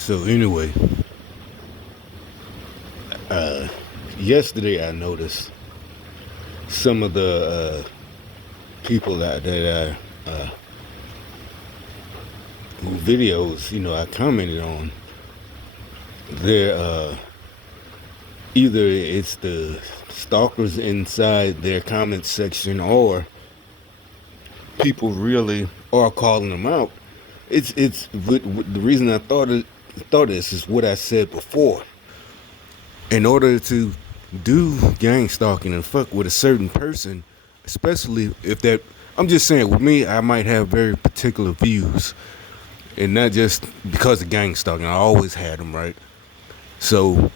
So anyway, yesterday I noticed some of the people that who videos I commented on. They're either it's the stalkers inside their comment section, or people really are calling them out. It's the reason I thought this is what I said before. In order to do gang stalking and fuck with a certain person, especially if that, I'm just saying, with me, I might have very particular views, and not just because of gang stalking. I always had them, right? So,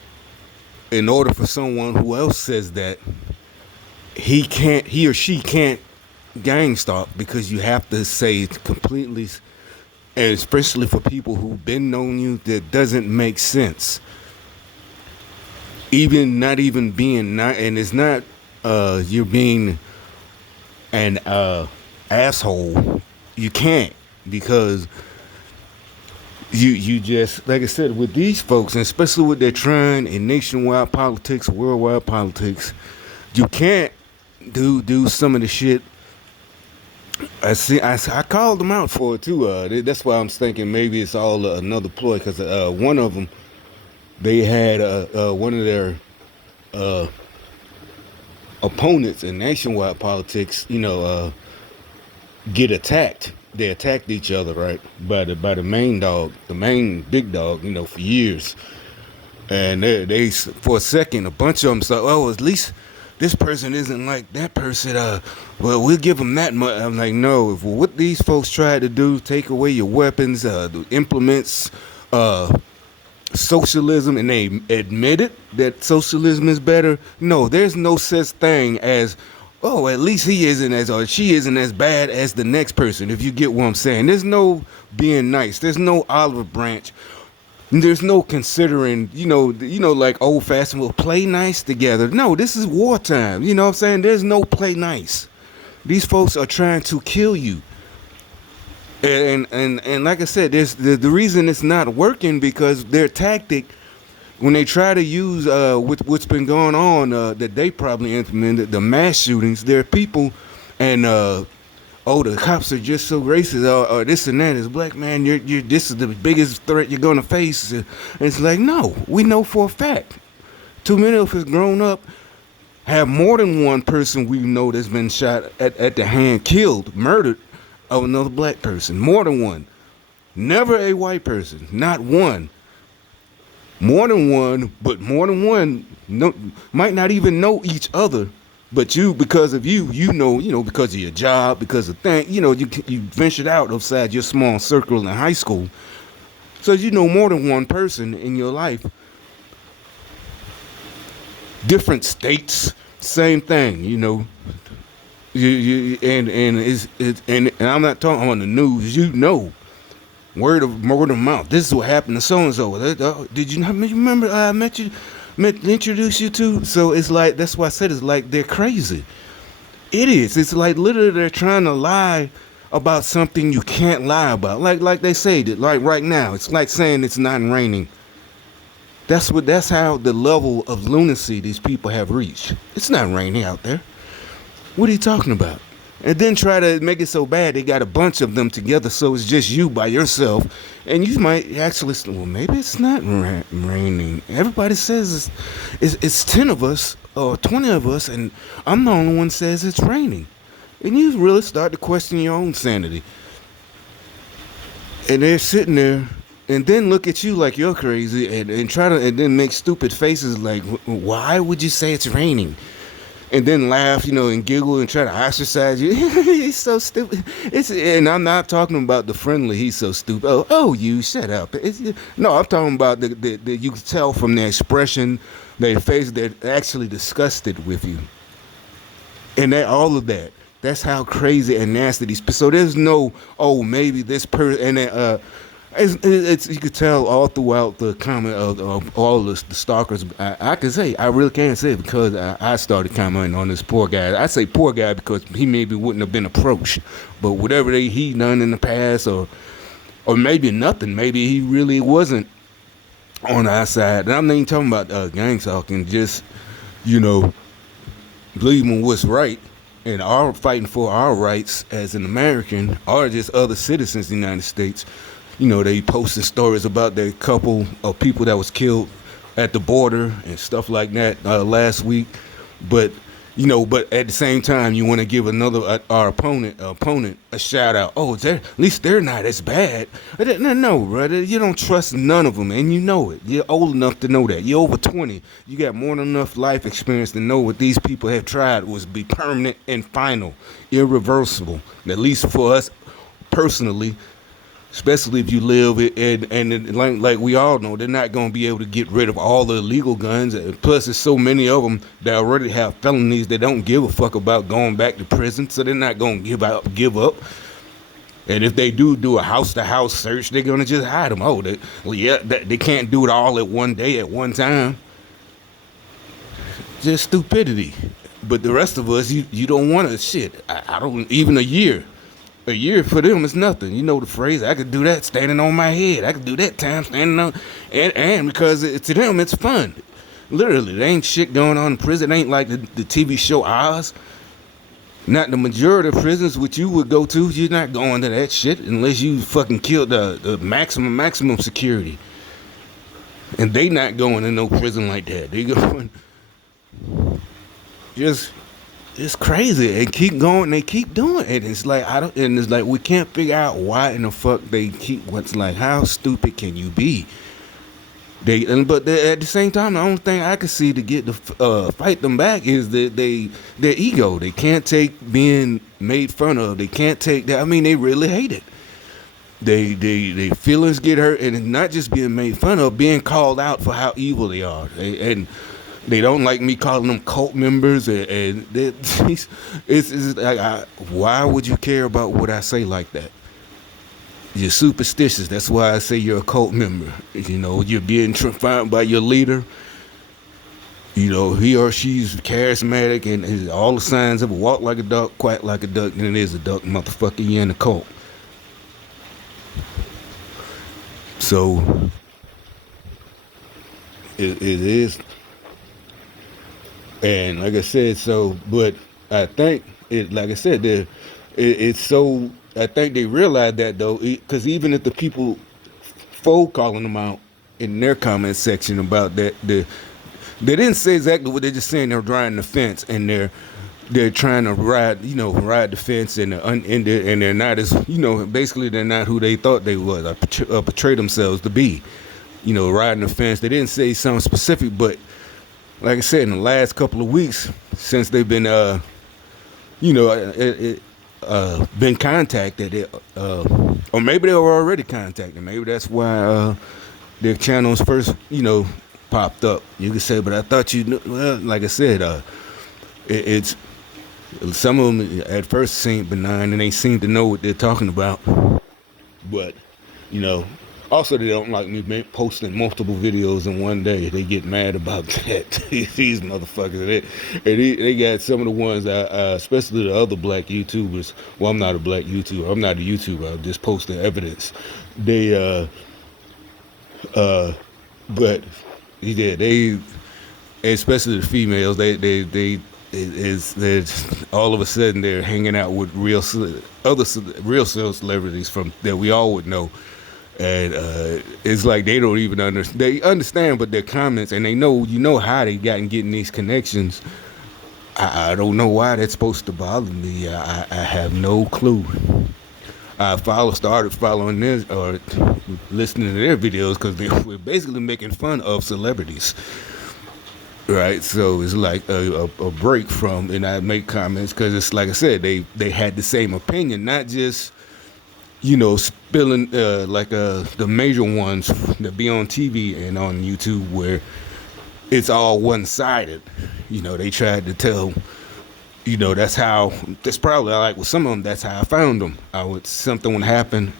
in order for someone who else says that he or she can't gang stalk, because you have to say completely, and especially for people who've been known you, that doesn't make sense. Even not even being not, and it's not you're being an asshole. You can't, because you just, like I said, with these folks, and especially with their trying in nationwide politics, worldwide politics, you can't do some of the shit. I called them out for it too. That's why I'm thinking maybe it's all another ploy, because one of them, they had one of their uh, opponents in nationwide politics, get attacked. They attacked each other, right, by the main dog, the main big dog, for years. And they for a second, a bunch of them thought, oh, at least this person isn't like that person. Well, we'll give them that much. I'm like, no. If what these folks tried to do, take away your weapons, the implements, socialism, and they admitted that socialism is better. No, there's no such thing as, oh, at least he isn't as, or she isn't as bad as the next person. If you get what I'm saying, there's no being nice. There's no olive branch. There's no considering, like old fashioned, will play nice together. No, this is wartime. You know what I'm saying? There's no play nice. These folks are trying to kill you. And like I said, there's the reason it's not working, because their tactic, when they try to use what's been going on, that they probably implemented, the mass shootings. There are people, and the cops are just so racist, or this and that. Is black man, you're this is the biggest threat you're gonna face. And it's like, no, we know for a fact. Too many of us grown up have more than one person we know that's been shot at the hand, killed, murdered of another black person. More than one. Never a white person. Not one. More than one, but more than one might not even know each other. But you, because of because of your job, because of you ventured out outside your small circle in high school. So you know more than one person in your life. Different states, same thing, and I'm not talking on the news. Word of mouth. This is what happened to so and so. Did you not remember? I introduced you to. So it's like, that's why I said it's like they're crazy. It is. It's like literally they're trying to lie about something you can't lie about. Like they say that. Like right now, it's like saying it's not raining. That's how the level of lunacy these people have reached. It's not raining out there. What are you talking about? And then try to make it so bad they got a bunch of them together, so it's just you by yourself. And you might actually, well, maybe it's not raining. Everybody says it's 10 of us or 20 of us, and I'm the only one says it's raining. And you really start to question your own sanity. And they're sitting there and then look at you like you're crazy, and try to, and then make stupid faces like, why would you say it's raining? And then laugh, and giggle and try to ostracize you. He's so stupid. And I'm not talking about the friendly, he's so stupid. Oh, you shut up. No, I'm talking about the you can tell from their expression, their face, they're actually disgusted with you. And all of that. That's how crazy and nasty these. So there's no, oh, maybe this person, and it's you could tell all throughout the comment of all the stalkers. I can say, I really can't say it, because I started commenting on this poor guy. I say poor guy because he maybe wouldn't have been approached, but whatever he done in the past, or maybe nothing. Maybe he really wasn't on our side, and I'm not even talking about gang talking, just, you know, believing what's right and are fighting for our rights as an American or just other citizens of the United States. You know, they posted stories about the couple of people that was killed at the border and stuff like that last week. But you know, but at the same time, you want to give another our opponent a shout out. Oh, at least they're not as bad. No, brother, you don't trust none of them, and you know it. You're old enough to know that. You're over 20. You got more than enough life experience to know what these people have tried was be permanent and final, irreversible. At least for us personally, especially if you live and like we all know, they're not going to be able to get rid of all the illegal guns. Plus, there's so many of them that already have felonies. They don't give a fuck about going back to prison, so they're not going to give up. And if they do a house-to-house search, they're going to just hide them. Oh, they can't do it all at one day, at one time. Just stupidity. But the rest of us, you don't want to shit. I don't, even a year. A year for them is nothing. You know the phrase, I could do that standing on my head. I could do that time standing on, and because to them it's fun. Literally, there ain't shit going on in prison. It ain't like the TV show Oz. Not the majority of prisons which you would go to, you're not going to that shit unless you fucking killed the maximum security. And they not going to no prison like that. They going just, it's crazy, and keep going. They keep doing it. It's like and it's like we can't figure out why in the fuck they keep. What's like, how stupid can you be? But at the same time, the only thing I can see to get to fight them back is that their ego. They can't take being made fun of. They can't take that. I mean, they really hate it. They feelings get hurt, and not just being made fun of, being called out for how evil they are, and they don't like me calling them cult members, and it's like, why would you care about what I say like that? You're superstitious. That's why I say you're a cult member. You know, you're being found by your leader. You know, he or she's charismatic and all the signs of a walk like a duck, quack like a duck, and it is a duck, motherfucker. You're in a cult. So, it is. And like I said, but I think like I said, it's so, I think they realize that though, because even if the people calling them out in their comment section about that, they didn't say exactly what they're just saying. They're riding the fence and they're trying to ride the fence, and they're not as, basically they're not who they thought they was, or portray themselves to be, riding the fence. They didn't say something specific, but like I said, in the last couple of weeks, since they've been, been contacted, or maybe they were already contacted. Maybe that's why their channels first, popped up. You could say, but I thought you knew. Well, like I said, it's some of them at first seem benign, and they seem to know what they're talking about. But, also, they don't like me posting multiple videos in one day. They get mad about that. These motherfuckers. They got some of the ones, especially the other black YouTubers. Well, I'm not a black YouTuber. I'm not a YouTuber. I'm just posting evidence. But yeah, they, especially the females, they all of a sudden they're hanging out with real celebrities that we all would know. And it's like they don't even understand. They understand, but their comments, and they know, how they getting these connections. I don't know why that's supposed to bother me. I have no clue. I started following this or listening to their videos because they were basically making fun of celebrities. Right, so it's like a break from, and I make comments because it's like I said, they had the same opinion, not just spilling like the major ones that be on TV and on YouTube where it's all one-sided. They tried to tell, that's probably like with some of them, that's how I found them. Something would happen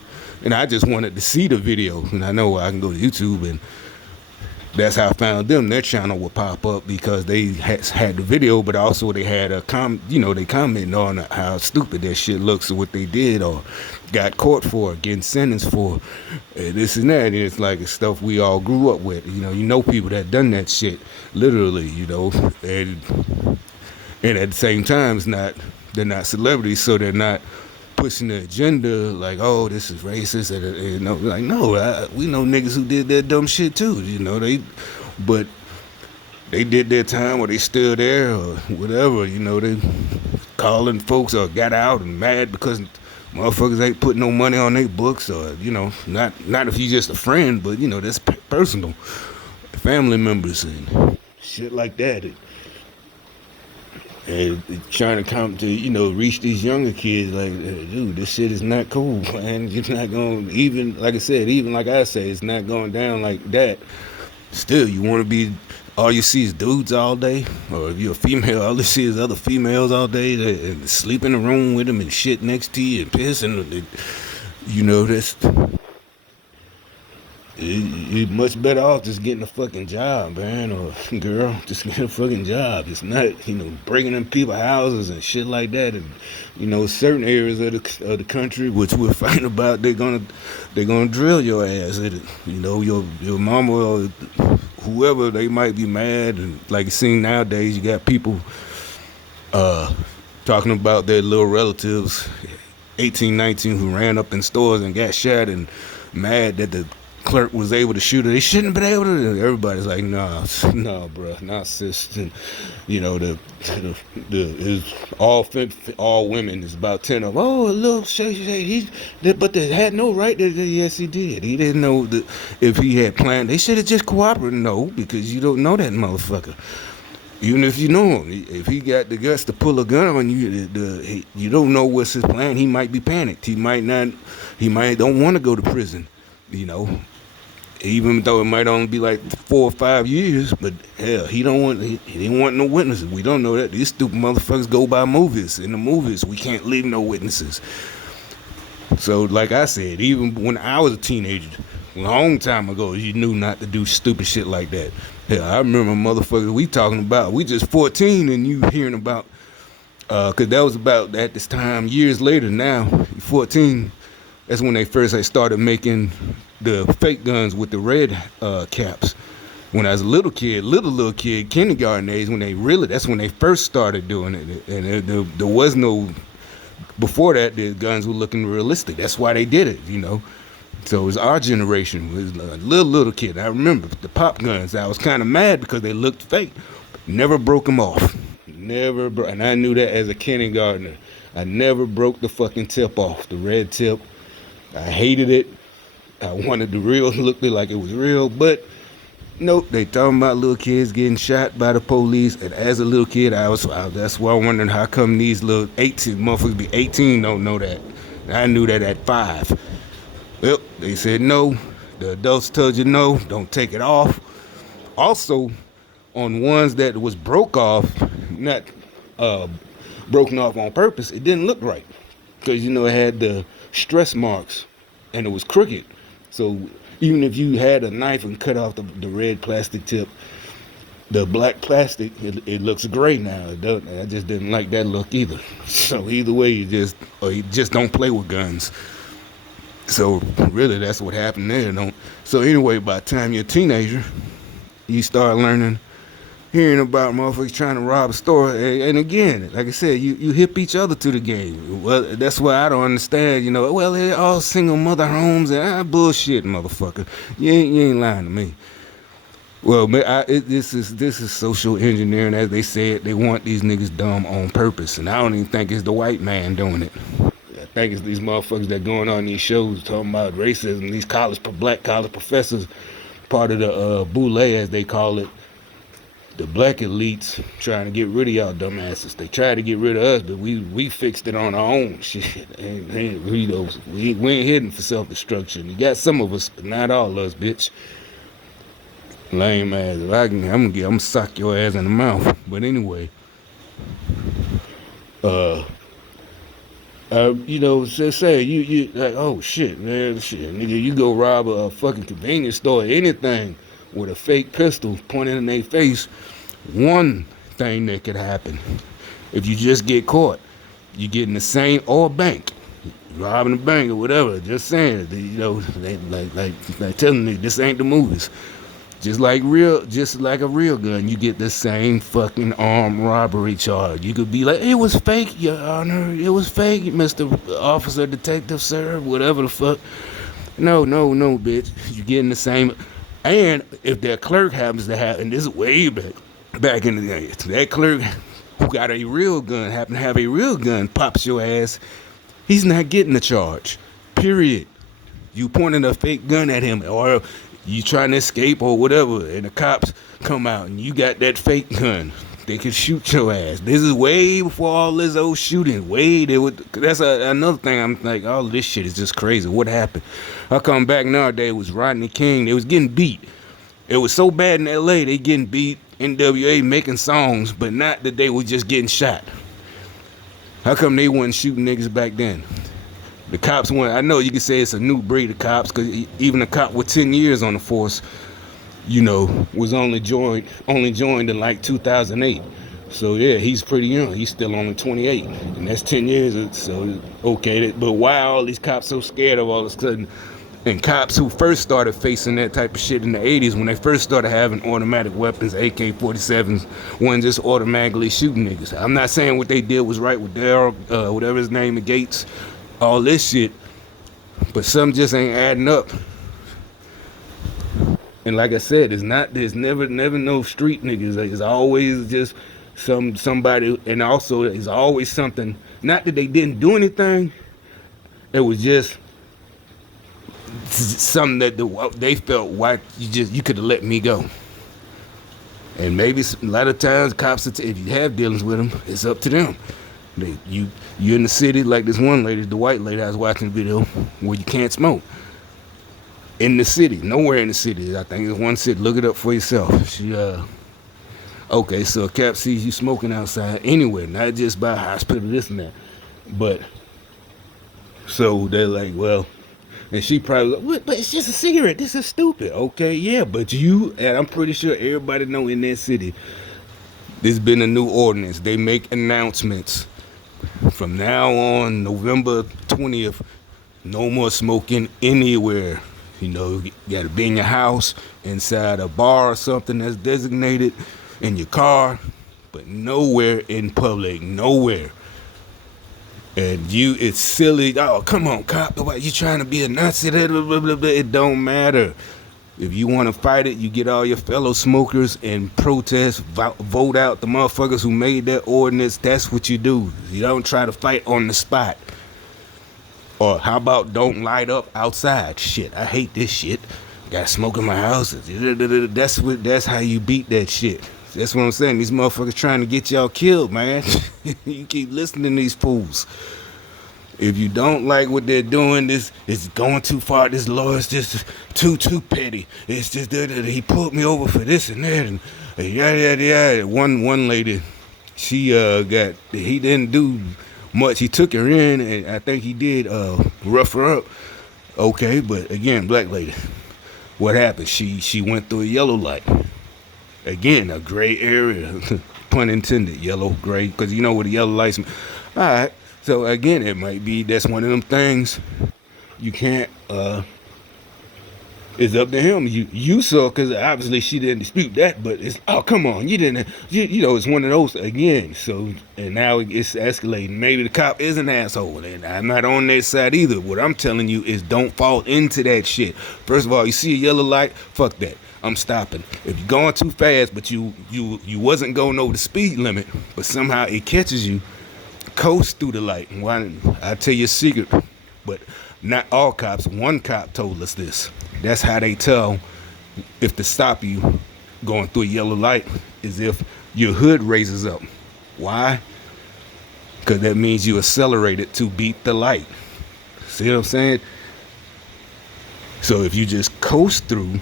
and I just wanted to see the video, and I know I can go to YouTube and That's how I found them. Their channel would pop up because they had the video, but also they had they commenting on how stupid that shit looks or what they did or got caught for, getting sentenced for, this and that. And it's like it's stuff we all grew up with. You know people that done that shit, literally. And at the same time, they're not celebrities, so they're not pushing the agenda like, oh, this is racist, like no, we know niggas who did that dumb shit too, but they did their time or they still there or whatever, they calling folks or got out and mad because motherfuckers ain't putting no money on their books or, not if you just a friend, but that's personal, family members and shit like that. And trying to come to, reach these younger kids like, dude, this shit is not cool, man. It's not going, even, like I said, even like I say, it's not going down like that. Still, you want to be, all you see is dudes all day, or if you're a female, all you see is other females all day that sleep in the room with them and shit next to you and piss, and, that's, you're much better off just getting a fucking job, man, or girl, just getting a fucking job. It's not, breaking in people's houses and shit like that. And certain areas of the country, which we're fighting about, they're gonna drill your ass. Your mama or whoever, they might be mad. And like you see nowadays, you got people talking about their little relatives, 18, 19, who ran up in stores and got shot and mad that the clerk was able to shoot her. They shouldn't have been able to. Everybody's like, nah, bro, nah, sis. And is all women. Is about 10 of them. Oh, look, but they had no right. Yes, he did. He didn't know that if he had planned. They should have just cooperated. No, because you don't know that motherfucker. Even if you know him, if he got the guts to pull a gun on you, you don't know what's his plan. He might be panicked. He might not. He might don't want to go to prison. Even though it might only be like 4 or 5 years, but hell, he didn't want no witnesses. We don't know that. These stupid motherfuckers go by movies. In the movies, we can't leave no witnesses. So, like I said, even when I was a teenager, a long time ago, you knew not to do stupid shit like that. Hell, I remember motherfuckers we talking about. We just 14 and you hearing about, cause that was about at this time years later. Now, 14. That's when they first started making the fake guns with the red caps. When I was a little kid, kindergarten age, that's when they first started doing it. And there was no, before that, the guns were looking realistic. That's why they did it, So it was our generation. It was a little kid. I remember the pop guns. I was kind of mad because they looked fake. Never broke them off. And I knew that as a kindergartner. I never broke the fucking tip off, the red tip. I hated it. I wanted the real to look like it was real, but nope. They talking about little kids getting shot by the police, and as a little kid, that's why I wondered how come these little 18 motherfuckers be 18 don't know that. I knew that at 5. Well, they said no. The adults told you no. Don't take it off. Also, on ones that was broke off, not broken off on purpose, it didn't look right because it had the stress marks and it was crooked. So even if you had a knife and cut off the red plastic tip, the black plastic, it looks gray now. I just didn't like that look either. So either way, you just don't play with guns. So really, that's what happened there. So anyway, by the time you're a teenager, you start hearing about motherfuckers trying to rob a store. And again, like I said, you hip each other to the game. Well, that's why I don't understand, well, they're all single mother homes and bullshit, motherfucker. You ain't lying to me. Well, this is social engineering, as they said. They want these niggas dumb on purpose. And I don't even think it's the white man doing it. I think it's these motherfuckers that going on these shows talking about racism, these black college professors, part of the boule, as they call it. The black elites trying to get rid of y'all dumbasses. They tried to get rid of us, but we fixed it on our own. Shit, we ain't heading for self-destruction. You got some of us, but not all of us, bitch. Lame ass. I'm gonna sock your ass in the mouth. But anyway, say you like, oh shit, man, shit, nigga, you go rob a fucking convenience store or anything. with a fake pistol pointing in their face, one thing that could happen. If you just get caught, you get in the same, or a bank, robbing a bank or whatever. Just saying, they like telling me this ain't the movies. Just like a real gun, you get the same fucking armed robbery charge. You could be like, it was fake, Your Honor. It was fake, Mr. Officer, Detective, sir, whatever the fuck. No, bitch. You getting the same. And if that clerk happens to have, and this is way back in the day, that clerk who got a real gun, happen to have a real gun, pops your ass, he's not getting the charge. Period. You pointing a fake gun at him, or you trying to escape or whatever, and the cops come out and you got that fake gun, they could shoot your ass. This is way before all this old shooting. That's another thing. I'm like, all this shit is just crazy. What happened? I come back nowadays, it was Rodney King. They was getting beat. It was so bad in LA, they getting beat. NWA making songs, but not that they were just getting shot. How come they wasn't shooting niggas back then? The cops I know you can say it's a new breed of cops, because even a cop with 10 years on the force, was only joined in like 2008. So yeah, he's pretty young. He's still only 28, and that's 10 years. So okay, but why are all these cops so scared of all of a sudden? And cops who first started facing that type of shit in the 80s, when they first started having automatic weapons, AK-47s, wasn't just automatically shooting niggas. I'm not saying what they did was right with Daryl, whatever his name, Gates, all this shit, but some just ain't adding up. And like I said, there's never no street niggas. It's always just somebody, and also there's always something. Not that they didn't do anything, it was just something that they felt, why you could have let me go. And maybe a lot of times cops, if you have dealings with them, it's up to them. You in the city, like this one lady, the white lady I was watching the video, where you can't smoke. In the city, nowhere in the city. I think it's one city. Look it up for yourself. Okay, so a cop sees you smoking outside anywhere, not just by a hospital, this and that. But, so they're like, well, and she probably like, what? But it's just a cigarette. This is stupid. Okay, yeah, but and I'm pretty sure everybody know in that city, there's been a new ordinance. They make announcements. From now on, November 20th, no more smoking anywhere. You gotta be in your house, inside a bar or something that's designated, in your car, but nowhere in public, nowhere. And it's silly. Oh, come on, cop. You trying to be a Nazi? It don't matter. If you want to fight it, you get all your fellow smokers and protest, vote out the motherfuckers who made that ordinance. That's what you do. You don't try to fight on the spot. Or how about don't light up outside? Shit, I hate this shit. Got smoke in my house. That's how you beat that shit. That's what I'm saying. These motherfuckers trying to get y'all killed, man. You keep listening to these fools. If you don't like what they're doing, this is going too far. This law is just too petty. It's just that he pulled me over for this and that, and yada. One lady, he didn't do much. He took her in, and I think he did rough her up. Okay, but again, black lady, what happened? She went through a yellow light. Again, a gray area, pun intended, yellow, gray, because you know what the yellow lights mean. All right, so again, it might be that's one of them things you can't, it's up to him. You saw, because obviously she didn't dispute that, but it's, oh, come on, you didn't, it's one of those again. So, and now it's escalating. Maybe the cop is an asshole, and I'm not on their side either. What I'm telling you is don't fall into that shit. First of all, you see a yellow light, fuck that. I'm stopping. If you're going too fast, but you wasn't going over the speed limit, but somehow it catches you, coast through the light. I'll tell you a secret, but not all cops. One cop told us this. That's how they tell if to stop you going through a yellow light is if your hood raises up. Why? Because that means you accelerated to beat the light. See what I'm saying? So if you just coast through,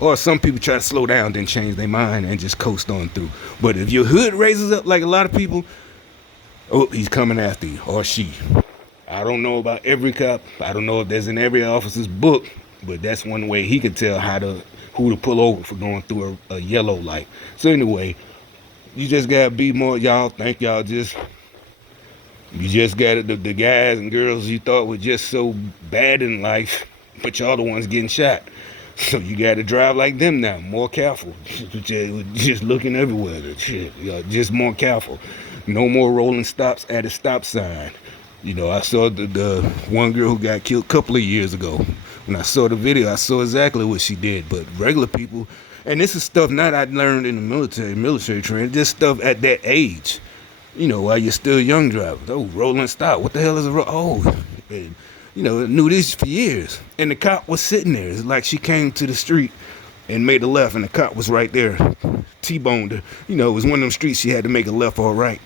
or some people try to slow down, then change their mind and just coast on through. But if your hood raises up like a lot of people, oh, he's coming after you, or she. I don't know about every cop. I don't know if there's in every officer's book But that's one way he could tell who to pull over for going through a yellow light. So anyway, you just gotta be more. Y'all think y'all just you just got the guys and girls you thought were just so bad in life, but y'all the ones getting shot. So you got to drive like them now, more careful. Just looking everywhere. Shit, just more careful. No more rolling stops at a stop sign. I saw the one girl who got killed a couple of years ago. When I saw the video, I saw exactly what she did. But regular people, and this is stuff not I learned in the military training, just stuff at that age. While you're still young driver. Oh, rolling stop. What the hell is a and, knew this for years. And the cop was sitting there. It's like she came to the street and made a left, and the cop was right there. T-boned her. It was one of them streets she had to make a left or a right.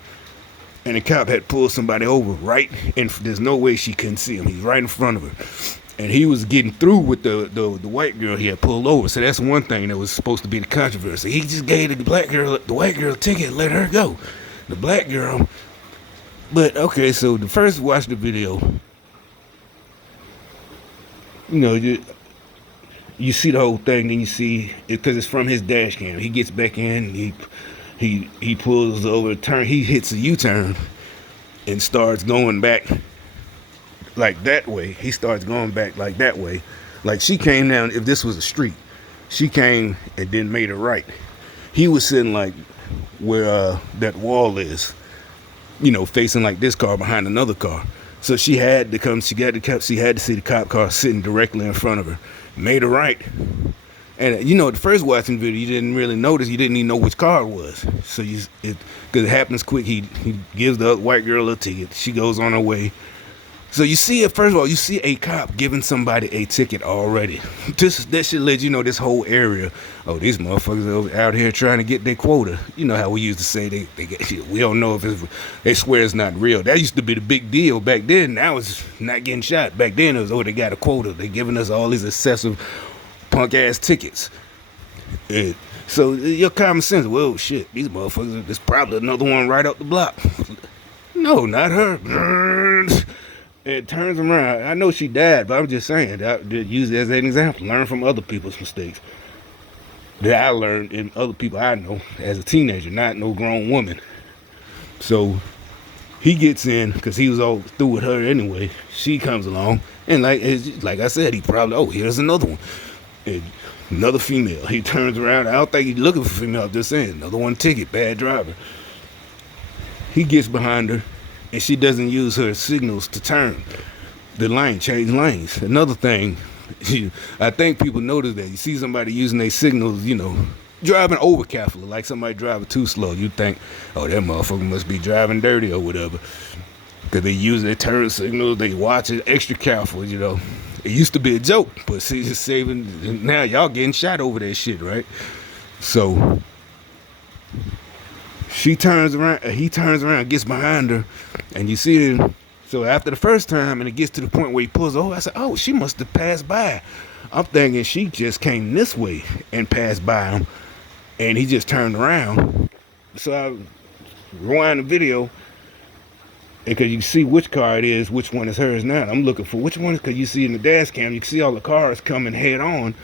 And the cop had pulled somebody over right, and there's no way she couldn't see him. He's right in front of her. And he was getting through with the white girl he had pulled over. So that's one thing that was supposed to be the controversy. He just gave the white girl a ticket and let her go. The black girl. But okay, so the first watch the video, you see the whole thing, then you see it because it's from his dash cam. He gets back in, he pulls over, he hits a U-turn and starts going back like that way. He starts going back like that way. Like she came down, if this was a street, she came and then made a right. He was sitting like where that wall is, facing like this car behind another car. So she had to see the cop car sitting directly in front of her. Made a right. And the first watching video, you didn't really notice. You didn't even know which car it was. So because it happens quick, he gives the white girl a ticket. She goes on her way. So you see it, first of all, you see a cop giving somebody a ticket already. That should let you know this whole area. Oh, these motherfuckers are out here trying to get their quota. You know how we used to say they get shit. We don't know if they swear it's not real. That used to be the big deal back then. Now it's not getting shot. Back then it was, they got a quota. They giving us all these excessive punk ass tickets. So your common sense, well, shit, these motherfuckers, there's probably another one right up the block. No, not her. It turns around. I know she died, but I'm just saying that use it as an example. Learn from other people's mistakes that I learned in other people I know as a teenager, not no grown woman. So he gets in because he was all through with her anyway. She comes along, and like I said, he probably here's another one, and another female. He turns around. I don't think he's looking for female. I'm just saying another one ticket, bad driver. He gets behind her. And she doesn't use her signals to turn the lane, change lanes. Another thing, I think people notice that. You see somebody using their signals, driving over carefully, like somebody driving too slow. You think, that motherfucker must be driving dirty or whatever. Because they use their turn signals, they watch it extra careful, It used to be a joke, but see, just saving, now y'all getting shot over that shit, right? So he turns around, gets behind her, and you see him. So after the first time, and it gets to the point where he pulls over, I said, she must have passed by. I'm thinking she just came this way and passed by him, and he just turned around. So I rewind the video, because you see which car it is, which one is hers now. I'm looking for which one, because you see in the dash cam, you can see all the cars coming head on.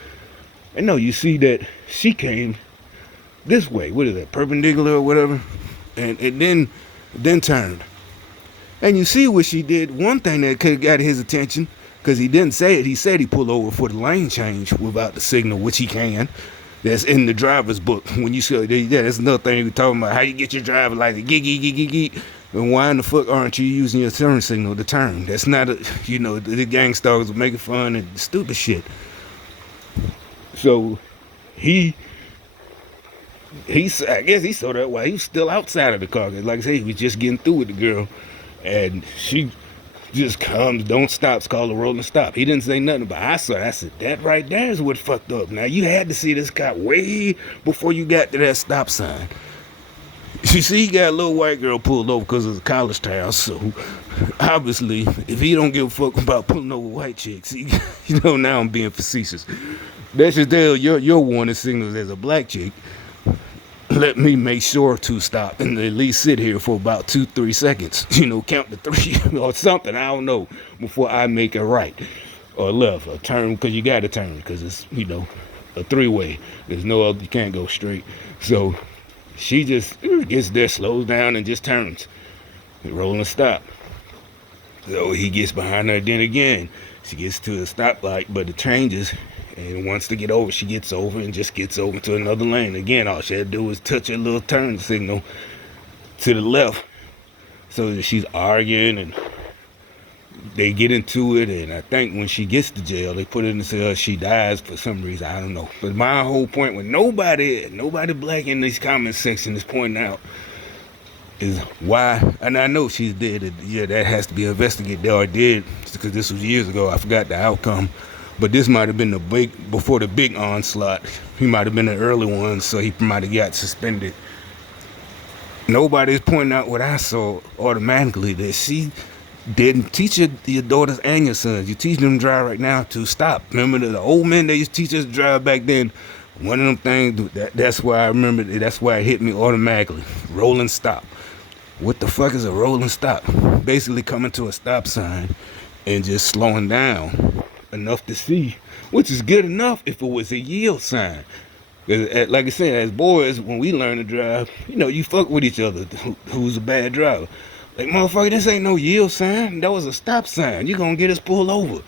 And no, you see that she came this way, what is that, perpendicular or whatever, and then turned. And you see what she did. One thing that could have got his attention, because he didn't say it, he said he pulled over for the lane change without the signal, which he can. That's in the driver's book. When you say, that's another thing we're talking about, how you get your driver license, geek. And why in the fuck aren't you using your turn signal to turn? That's not the gangsters are making fun and stupid shit. So I guess he saw that while he was still outside of the car. Like I said, he was just getting through with the girl. And she just comes, don't stop, call a rolling stop. He didn't say nothing, but I said, that right there is what fucked up. Now, you had to see this cop way before you got to that stop sign. You see, he got a little white girl pulled over because it's a college town. So, obviously, if he don't give a fuck about pulling over white chicks, now I'm being facetious. That should tell your warning signals as a black chick. Let me make sure to stop and at least sit here for about 2-3 seconds, count to 3 or something, I don't know, before I make it right. or left, or turn, because you got to turn, because it's, you know, a three-way. There's no other, you can't go straight. So she just gets there, slows down, and just turns. Rolling stop. So he gets behind her, then again. She gets to a stoplight, but it changes. And wants to get over, she gets over and just gets over to another lane. Again, all she had to do was touch a little turn signal to the left. So she's arguing and they get into it, and I think when she gets to jail, they put it in the cell, she dies for some reason, I don't know. But my whole point, when nobody black in this comment section is pointing out, is why, and I know she's dead, yeah, that has to be investigated, or did, because this was years ago, I forgot the outcome, but this might have been the big, before the big onslaught, he might have been the early one, so he might have got suspended. Nobody's pointing out what I saw automatically, that she didn't teach your daughters and your sons. You teach them to drive right now to stop. Remember the old men that used to teach us to drive back then? One of them things, that's why I remember, that's why it hit me automatically. Rolling stop. What the fuck is a rolling stop? Basically coming to a stop sign and just slowing down enough to see, which is good enough if it was a yield sign. Like I said, as boys, when we learn to drive, you know, you fuck with each other, who's a bad driver. Like, motherfucker, this ain't no yield sign. That was a stop sign. You gonna get us pulled over.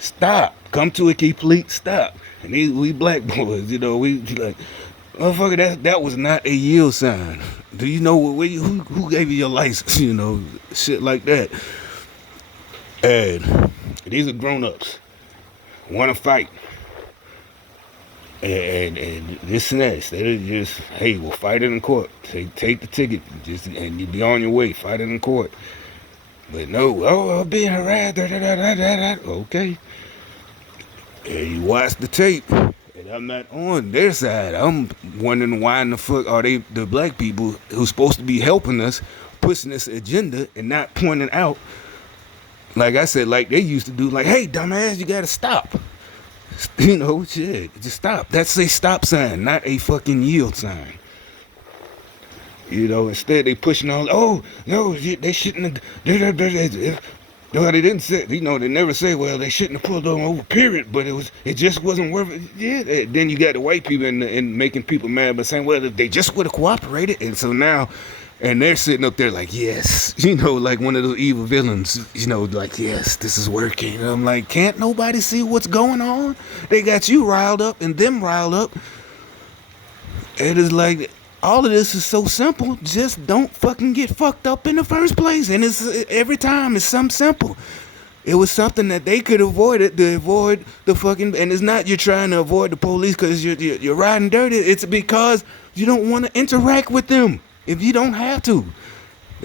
Stop. Come to a complete stop. And we black boys, you know, we like, motherfucker, that was not a yield sign. Do you know who gave you your license? You know, shit like that. And these are grown-ups. Want to fight. And this and that. Instead of just, hey, we'll fight it in court. Take the ticket, and you be on your way. Fight it in court. But no, I'm being harassed. Okay. And you watch the tape, and I'm not on their side. I'm wondering why in the fuck are they, the black people who's supposed to be helping us, pushing this agenda and not pointing out, like I said, like they used to do, like, hey, dumbass, you gotta stop. You know, shit, just stop. That's a stop sign, not a fucking yield sign. You know, instead they pushing on, oh, no, they shouldn't have, no, they didn't say, you know, they never say, well, they shouldn't have pulled them over, period, but it just wasn't worth it. Yeah, then you got the white people and making people mad by saying, well, if they just would have cooperated, and so now, and they're sitting up there like, yes, you know, like one of those evil villains, you know, like, yes, this is working. And I'm like, can't nobody see what's going on? They got you riled up and them riled up. It is like, all of this is so simple. Just don't fucking get fucked up in the first place. And it's every time it's something simple. It was something that they could avoid it to avoid the fucking, and it's not you're trying to avoid the police because you're riding dirty. It's because you don't want to interact with them if you don't have to.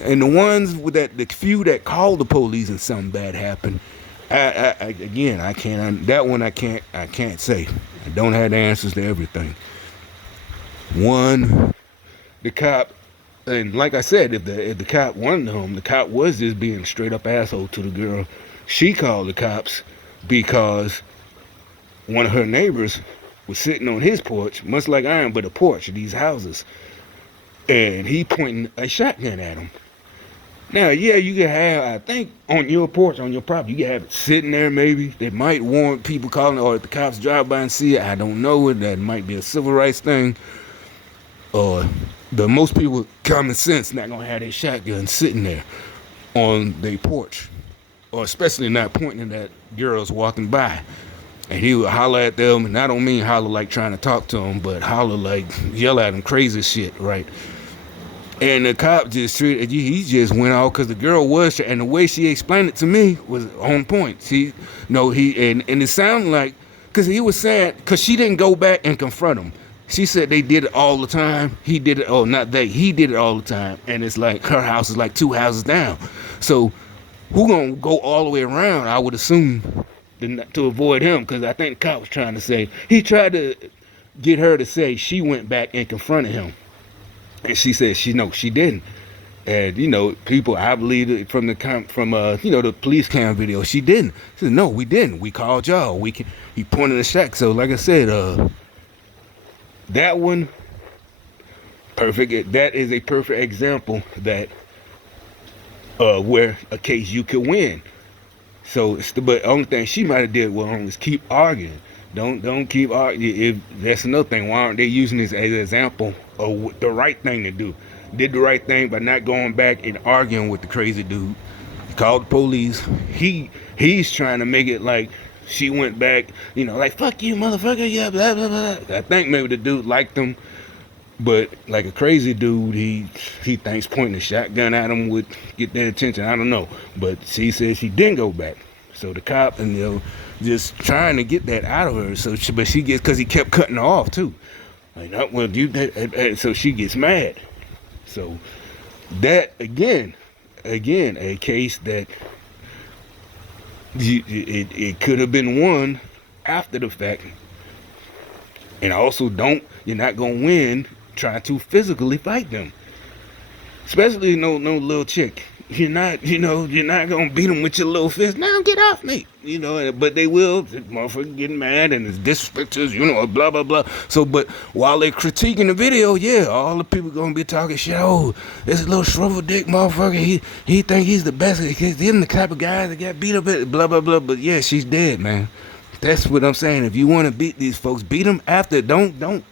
And the ones with the few that call the police and something bad happened, I can't. That one I can't say. I don't have the answers to everything. One, the cop, and like I said, if the cop wanted him, the cop was just being straight up asshole to the girl. She called the cops because one of her neighbors was sitting on his porch, much like I am, but a porch of these houses, and he pointing a shotgun at him. Now, yeah, you can have, I think, on your porch, on your property, you can have it sitting there maybe. They might want people calling, or if the cops drive by and see it, I don't know. That might be a civil rights thing. Or most people with common sense not going to have their shotgun sitting there on their porch. Or especially not pointing at girls walking by. And he would holler at them, and I don't mean holler like trying to talk to them, but holler like yell at them crazy shit, right? And the cop just treated, he just went off because the girl was, and the way she explained it to me was on point. And it sounded like, because he was saying, because she didn't go back and confront him. She said they did it all the time. He did it, he did it all the time. And it's like, her house is like 2 houses down. So, who gonna go all the way around, I would assume, to avoid him, because I think the cop was trying to say, he tried to get her to say she went back and confronted him. And she said she didn't. And you know, people, I believe from the police cam video, she didn't. She said, no, we didn't. We called y'all. He pointed a shack. So like I said, that one, perfect. That is a perfect example that where a case you could win. So, but only thing she might have did wrong is keep arguing. Don't keep arguing. If that's another thing, why aren't they using this as an example of what the right thing to do? Did the right thing by not going back and arguing with the crazy dude. He called the police. He's trying to make it like she went back, like fuck you, motherfucker, yeah, blah blah blah. I think maybe the dude liked him, but like a crazy dude, he thinks pointing a shotgun at him would get their attention. I don't know, but she says she didn't go back. So the cop and just trying to get that out of her. So but she gets because he kept cutting her off too. Like, oh, well, so she gets mad. So that again, a case that it could have been won after the fact. And also, you're not gonna win trying to physically fight them, especially no little chick. You're not gonna beat them with your little fist. Now get off me, But they will. The motherfucker getting mad and it's disrespectful, blah blah blah. So, but while they critiquing the video, yeah, all the people gonna be talking shit. Oh, this little shrivel dick motherfucker. He think he's the best. He's the type of guy that got beat up. Blah blah blah. But yeah, she's dead, man. That's what I'm saying. If you want to beat these folks, beat them after. Don't.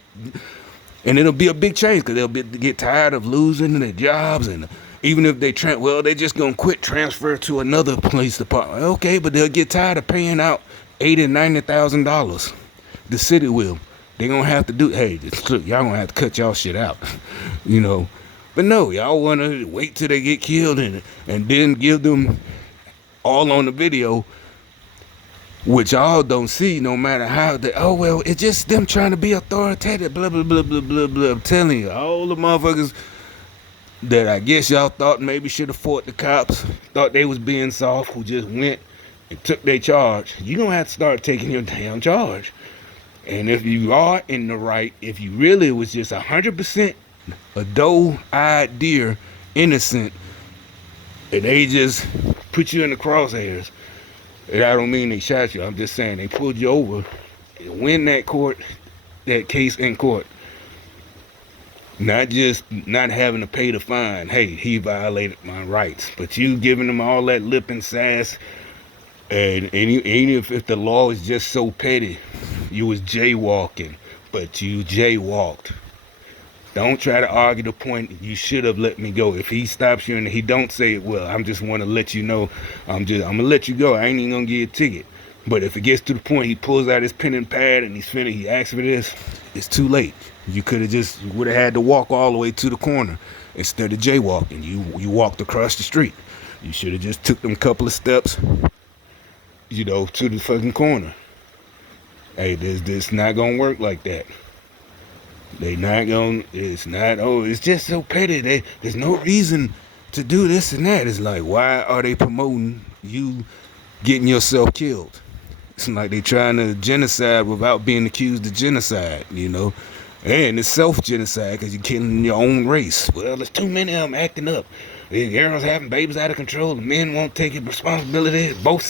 And it'll be a big change because they'll get tired of losing their jobs, and even if they they just gonna quit, transfer to another police department. Okay, but they'll get tired of paying out $80,000-$90,000. The city will. They gonna have to do. Hey, look, y'all gonna have to cut y'all shit out, But no, y'all wanna wait till they get killed and then give them all on the video, which y'all don't see, no matter how it's just them trying to be authoritative, blah blah blah blah blah blah. I'm telling you, all the motherfuckers that I guess y'all thought maybe should have fought the cops, thought they was being soft, who just went and took their charge. You gonna have to start taking your damn charge. And if you are in the right, if you really was just 100% a doe-eyed deer, innocent, and they just put you in the crosshairs. And I don't mean they shot you. I'm just saying they pulled you over and win that case in court. Not just not having to pay the fine. Hey, he violated my rights. But you giving them all that lip and sass. And even if the law is just so petty, you was jaywalking, but you jaywalked. Don't try to argue the point. You should have let me go. If he stops you and he don't say it, well, I'm just want to let you know. I'm gonna let you go. I ain't even gonna give you a ticket. But if it gets to the point he pulls out his pen and pad and he asks for this, it's too late. You would have had to walk all the way to the corner instead of jaywalking. You walked across the street. You should have just took them couple of steps, to the fucking corner. Hey, this not gonna work like that. It's just so petty. There's no reason to do this and that. It's like, why are they promoting you getting yourself killed? It's like they trying to genocide without being accused of genocide, And it's self-genocide because you're killing your own race. Well, there's too many of them acting up. The girls having babies out of control. The men won't take responsibility. Both sides.